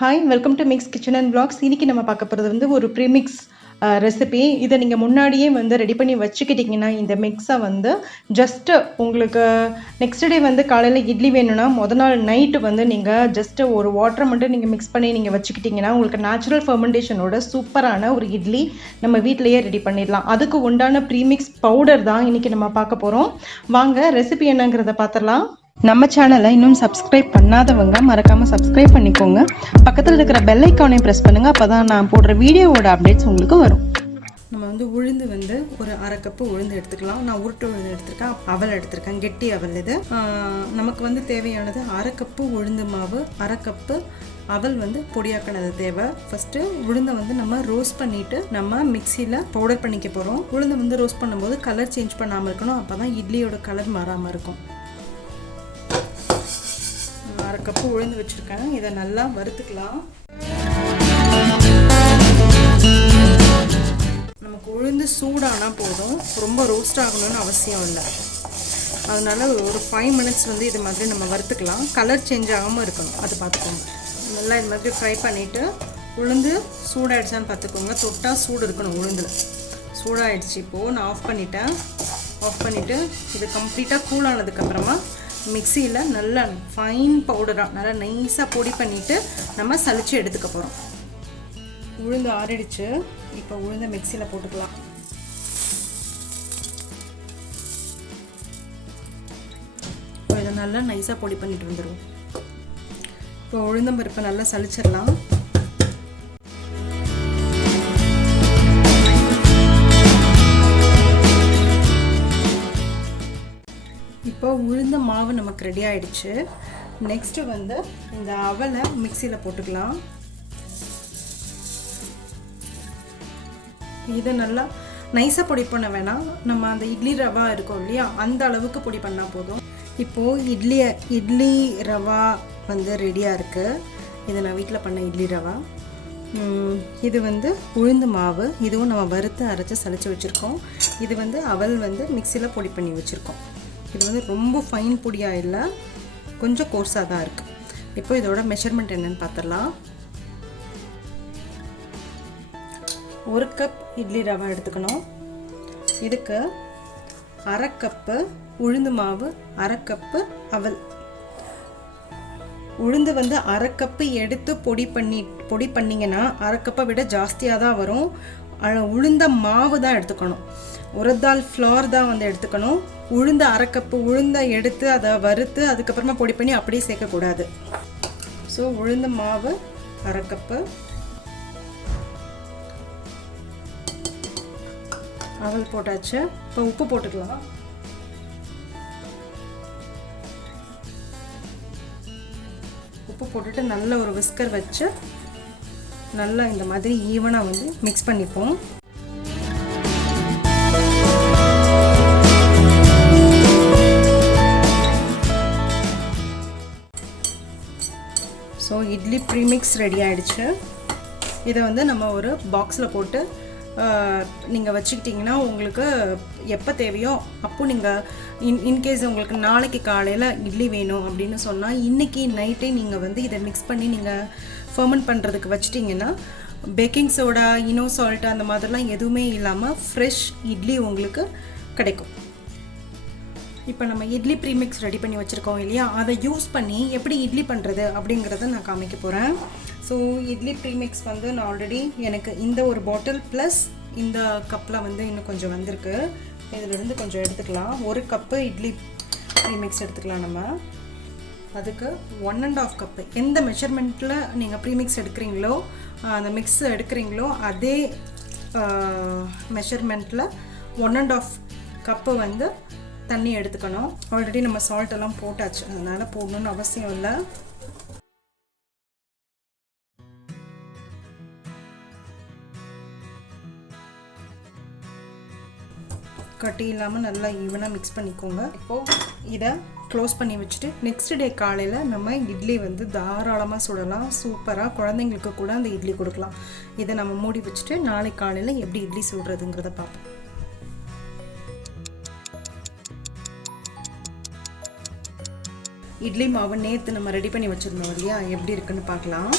Hi, welcome to mix kitchen and vlogs. இன்னைக்கு நம்ம பார்க்க போகிறது வந்து ஒரு ப்ரீமிக்ஸ் ரெசிபி. இதை நீங்கள் முன்னாடியே வந்து ரெடி பண்ணி வச்சுக்கிட்டிங்கன்னா இந்த மிக்ஸை வந்து ஜஸ்ட்டு உங்களுக்கு நெக்ஸ்ட் டே வந்து காலையில் இட்லி வேணும்னா நாள் நைட்டு வந்து நீங்கள் ஜஸ்ட்டு ஒரு வாட்டரை மட்டும் நீங்கள் மிக்ஸ் பண்ணி நீங்கள் வச்சுக்கிட்டிங்கன்னா உங்களுக்கு நேச்சுரல் ஃபெர்மெண்டேஷனோட சூப்பரான ஒரு இட்லி நம்ம வீட்டிலையே ரெடி பண்ணிடலாம். அதுக்கு உண்டான ப்ரீமிக்ஸ் பவுடர் தான் இன்றைக்கி நம்ம பார்க்க போகிறோம். வாங்க ரெசிபி என்னங்கிறத பார்த்துடலாம். நம்ம சேனலை இன்னும் சப்ஸ்கிரைப் பண்ணாதவங்க மறக்காமல் சப்ஸ்கிரைப் பண்ணிக்கோங்க. பக்கத்தில் இருக்கிற பெல் ஐக்கானை ப்ரெஸ் பண்ணுங்கள். அப்போ தான் நான் போடுற வீடியோவோட அப்டேட்ஸ் உங்களுக்கு வரும். நம்ம வந்து உளுந்து வந்து ஒரு அரை கப்பு உளுந்து எடுத்துக்கலாம். நான் உருட்டு உளுந்து எடுத்திருக்கேன், அவல் எடுத்திருக்கேன், கெட்டி அவல். இது நமக்கு வந்து தேவையானது அரை கப்பு உளுந்து மாவு, அரை கப்பு அவல் வந்து பொடியாக்கினது தேவை. ஃபஸ்ட்டு உளுந்தை வந்து நம்ம ரோஸ்ட் பண்ணிவிட்டு நம்ம மிக்சியில் பவுடர் பண்ணிக்க போகிறோம். உளுந்தை வந்து ரோஸ்ட் பண்ணும்போது கலர் சேஞ்ச் பண்ணாமல் இருக்கணும், அப்போ தான் இட்லியோட கலர் மாறாமல் இருக்கும். அரை கப்பு உளுந்து வச்சுருக்கேன், இதை நல்லா வறுத்துக்கலாம். நமக்கு உளுந்து சூடானால் போதும், ரொம்ப ரோஸ்ட் ஆகணும்னு அவசியம் இல்லை. அதனால் ஒரு 5 minutes வந்து இது மாதிரி நம்ம வறுத்துக்கலாம். கலர் சேஞ்ச் ஆகாமல் இருக்கணும், அது பார்த்துக்கோங்க. நல்லா இது மாதிரி ஃப்ரை பண்ணிவிட்டு உளுந்து சூடாகிடுச்சான்னு பார்த்துக்கோங்க. தொட்டால் சூடு இருக்கணும். உளுந்தில் சூடாகிடுச்சு. இப்போது நான் ஆஃப் பண்ணிவிட்டு இது கம்ப்ளீட்டாக கூல் ஆனதுக்கப்புறமா மிக்சியில் நல்லா ஃபைன் பவுடராக நல்லா நைஸாக பொடி பண்ணிவிட்டு நம்ம சலிச்சு எடுத்துக்க போகிறோம். உளுந்து ஆறிடுச்சு. இப்போ உளுந்த மிக்சியில் போட்டுக்கலாம். இப்போ இதை நல்லா நைஸாக பொடி பண்ணிட்டு வந்துடுவோம். இப்போ உளுந்தம்பருப்பை நல்லா சலிச்சிடலாம். இப்போ உளுந்த மாவு நமக்கு ரெடி ஆகிடுச்சு. நெக்ஸ்ட்டு வந்து இந்த அவலை மிக்சியில் போட்டுக்கலாம். இதை நல்லா நைஸாக பொடி பண்ண வேணாம், நம்ம அந்த இட்லி ரவா இருக்கும் இல்லையா, அந்த அளவுக்கு பொடி பண்ணால் போதும். இப்போது இட்லி ரவா வந்து ரெடியாக இருக்குது. இது நான் வீட்டில் பண்ண இட்லி ரவா. இது வந்து உளுந்து மாவு, இதுவும் நம்ம வறுத்து அரைச்சி சலிச்சு வச்சுருக்கோம். இது வந்து அவல் வந்து மிக்சியில் பொடி பண்ணி வச்சுருக்கோம். இது வந்து ரொம்ப ஃபைன் பொடியாக இல்லை, கொஞ்சம் கோர்ஸாக தான் இருக்குது. இப்போ இதோட மெஷர்மெண்ட் என்னன்னு பார்த்துடலாம். 1 கப் இட்லி ரவை எடுத்துக்கணும். இதுக்கு அரை கப்பு உளுந்து மாவு, அரை கப்பு அவல். உளுந்து வந்து அரை கப்பு எடுத்து பொடி பண்ணிங்கன்னா அரை கப்பை விட ஜாஸ்தியாக தான் வரும். உளுந்த மாவு தான் எடுத்துக்கணும். உரதால் ஃப்ளார் தான் வந்து எடுத்துக்கணும். உளுந்த அரை கப்பு உளுந்தை எடுத்து அதை வறுத்து அதுக்கப்புறமா பொடி பண்ணி அப்படியே சேர்க்கக்கூடாது. ஸோ உளுந்த மாவு அரை கப்பு, அவல் போட்டாச்சு. இப்போ உப்பு போட்டுக்கலாம். உப்பு போட்டுட்டு நல்ல ஒரு விஸ்கர் வச்சு நல்லா இந்த மாதிரி ஈவனாக வந்து மிக்ஸ் பண்ணிப்போம். ஸோ இட்லி ப்ரீமிக்ஸ் ரெடி ஆகிடுச்சு. இதை வந்து நம்ம ஒரு பாக்ஸில் போட்டு நீங்கள் வச்சுக்கிட்டிங்கன்னா உங்களுக்கு எப்போ தேவையோ அப்போ நீங்கள் இன்கேஸ் உங்களுக்கு நாளைக்கு காலையில் இட்லி வேணும் அப்படின்னு சொன்னால் இன்றைக்கி நைட்டே நீங்கள் வந்து இதை மிக்ஸ் பண்ணி நீங்கள் ஃபெர்மெண்ட் பண்ணுறதுக்கு வச்சிட்டிங்கன்னா பேக்கிங் சோடா, இனோ சால்ட் அந்த மாதிரிலாம் எதுவுமே இல்லாமல் ஃப்ரெஷ் இட்லி உங்களுக்கு கிடைக்கும். இப்போ நம்ம இட்லி ப்ரீமிக்ஸ் ரெடி பண்ணி வச்சுருக்கோம் இல்லையா, அதை யூஸ் பண்ணி எப்படி இட்லி பண்ணுறது அப்படிங்கிறத நான் காமிக்க போகிறேன். ஸோ இட்லி ப்ரீமிக்ஸ் வந்து நான் ஆல்ரெடி எனக்கு இந்த ஒரு பாட்டில் ப்ளஸ் இந்த கப்பில் வந்து இன்னும் கொஞ்சம் வந்திருக்கு. இதிலிருந்து கொஞ்சம் எடுத்துக்கலாம். 1 கப்பு இட்லி ப்ரீமிக்ஸ் எடுத்துக்கலாம். நம்ம அதுக்கு 1.5 கப்பு எந்த மெஷர்மெண்ட்டில் நீங்கள் ப்ரீமிக்ஸ் எடுக்கிறீங்களோ அந்த மிக்ஸ் எடுக்கிறீங்களோ அதே மெஷர்மெண்ட்டில் 1.5 கப்பு வந்து தண்ணி எடுத்துக்கணும். ஆல்ரெடி நம்ம சால்ட் எல்லாம் போட்டாச்சு, அதனால் போடணும்னு அவசியம் இல்லை. கட்டி இல்லாமல் நல்லா ஈவனாக மிக்ஸ் பண்ணிக்கோங்க. இப்போது இதை க்ளோஸ் பண்ணி வச்சுட்டு நெக்ஸ்ட் டே காலையில் நம்ம இட்லி வந்து தாராளமாக சுடலாம். சூப்பராக குழந்தைங்களுக்கு கூட அந்த இட்லி கொடுக்கலாம். இதை நம்ம மூடி வச்சுட்டு நாளைக்கு காலையில் எப்படி இட்லி சுடுறதுங்கிறத பார்ப்போம். இட்லி மாவு நேற்று நம்ம ரெடி பண்ணி வச்சுருந்தோம் இல்லையா, எப்படி இருக்குன்னு பார்க்கலாம்.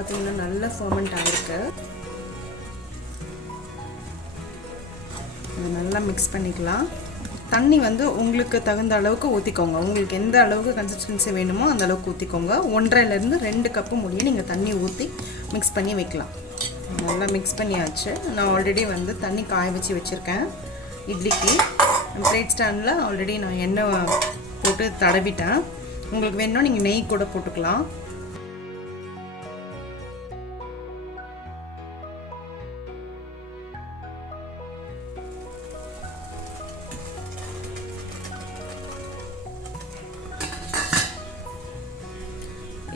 பார்த்தீங்கன்னா நல்ல ஃபெர்மெண்ட் ஆகிருக்கு. இது நல்லா மிக்ஸ் பண்ணிக்கலாம். தண்ணி வந்து உங்களுக்கு தகுந்த அளவுக்கு ஊற்றிக்கோங்க. உங்களுக்கு எந்த அளவுக்கு கன்சிஸ்டன்சி வேணுமோ அந்த அளவுக்கு ஊற்றிக்கோங்க. 1.5லேருந்து 2 கப்பு முடிய நீங்கள் தண்ணி ஊற்றி மிக்ஸ் பண்ணி வைக்கலாம். நல்லா மிக்ஸ் பண்ணியாச்சு. நான் ஆல்ரெடி வந்து தண்ணி காய வச்சு வச்சுருக்கேன். இட்லிக்கு பிளேட் ஸ்டாண்டில் ஆல்ரெடி நான் எண்ணெய் போட்டு தடவிட்டேன். உங்களுக்கு வேணும்னா நீங்கள் நெய் கூட போட்டுக்கலாம்.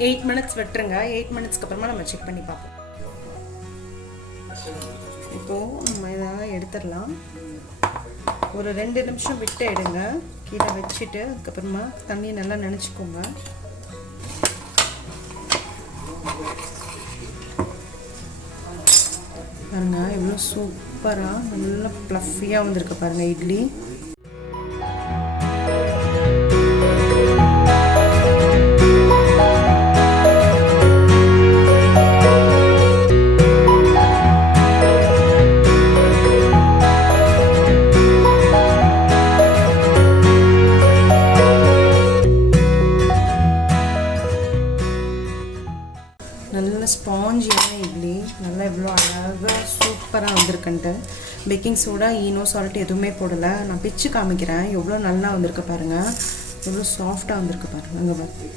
எயிட் மினிட்ஸ் விட்டுருங்க. 8 மினிட்ஸ்க்கு அப்புறமா நம்ம செக் பண்ணி பார்ப்போம். இப்போது நம்ம இதை எடுத்துடலாம். ஒரு 2 நிமிஷம் விட்டு எடுங்க. கீழே வச்சுட்டு அதுக்கப்புறமா தண்ணியை நல்லா நினச்சிக்கோங்க. பாருங்க எவ்வளோ சூப்பராக நல்லா ப்ளஃபியாக வந்திருக்கு பாருங்கள் இட்லி. நல்ல ஸ்பாஞ்சியான இட்லி நல்லா எவ்வளோ அழகாக சூப்பராக வந்திருக்குன்ட்டு. பேக்கிங் சோடா, ஈனோ, சால்ட் எதுவுமே போடலை. நான் பிச்சு காமிக்கிறேன் எவ்வளோ நல்லா வந்திருக்கு பாருங்கள். எவ்வளோ சாஃப்டாக வந்திருக்கு பாருங்கள். அங்கே பாருங்க.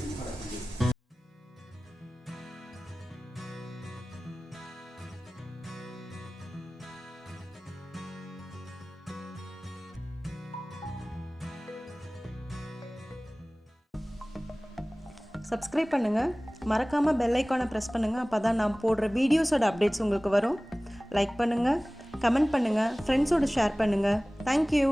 சப்ஸ்கிரைப் பண்ணுங்கள். மறக்காமல் பெல் ஐக்கானை ப்ரெஸ் பண்ணுங்கள். அப்போ தான் நான் போடுற வீடியோஸோட அப்டேட்ஸ் உங்களுக்கு வரும். லைக் பண்ணுங்கள், கமெண்ட் பண்ணுங்கள், ஃப்ரெண்ட்ஸோடு ஷேர் பண்ணுங்கள். தேங்க்யூ.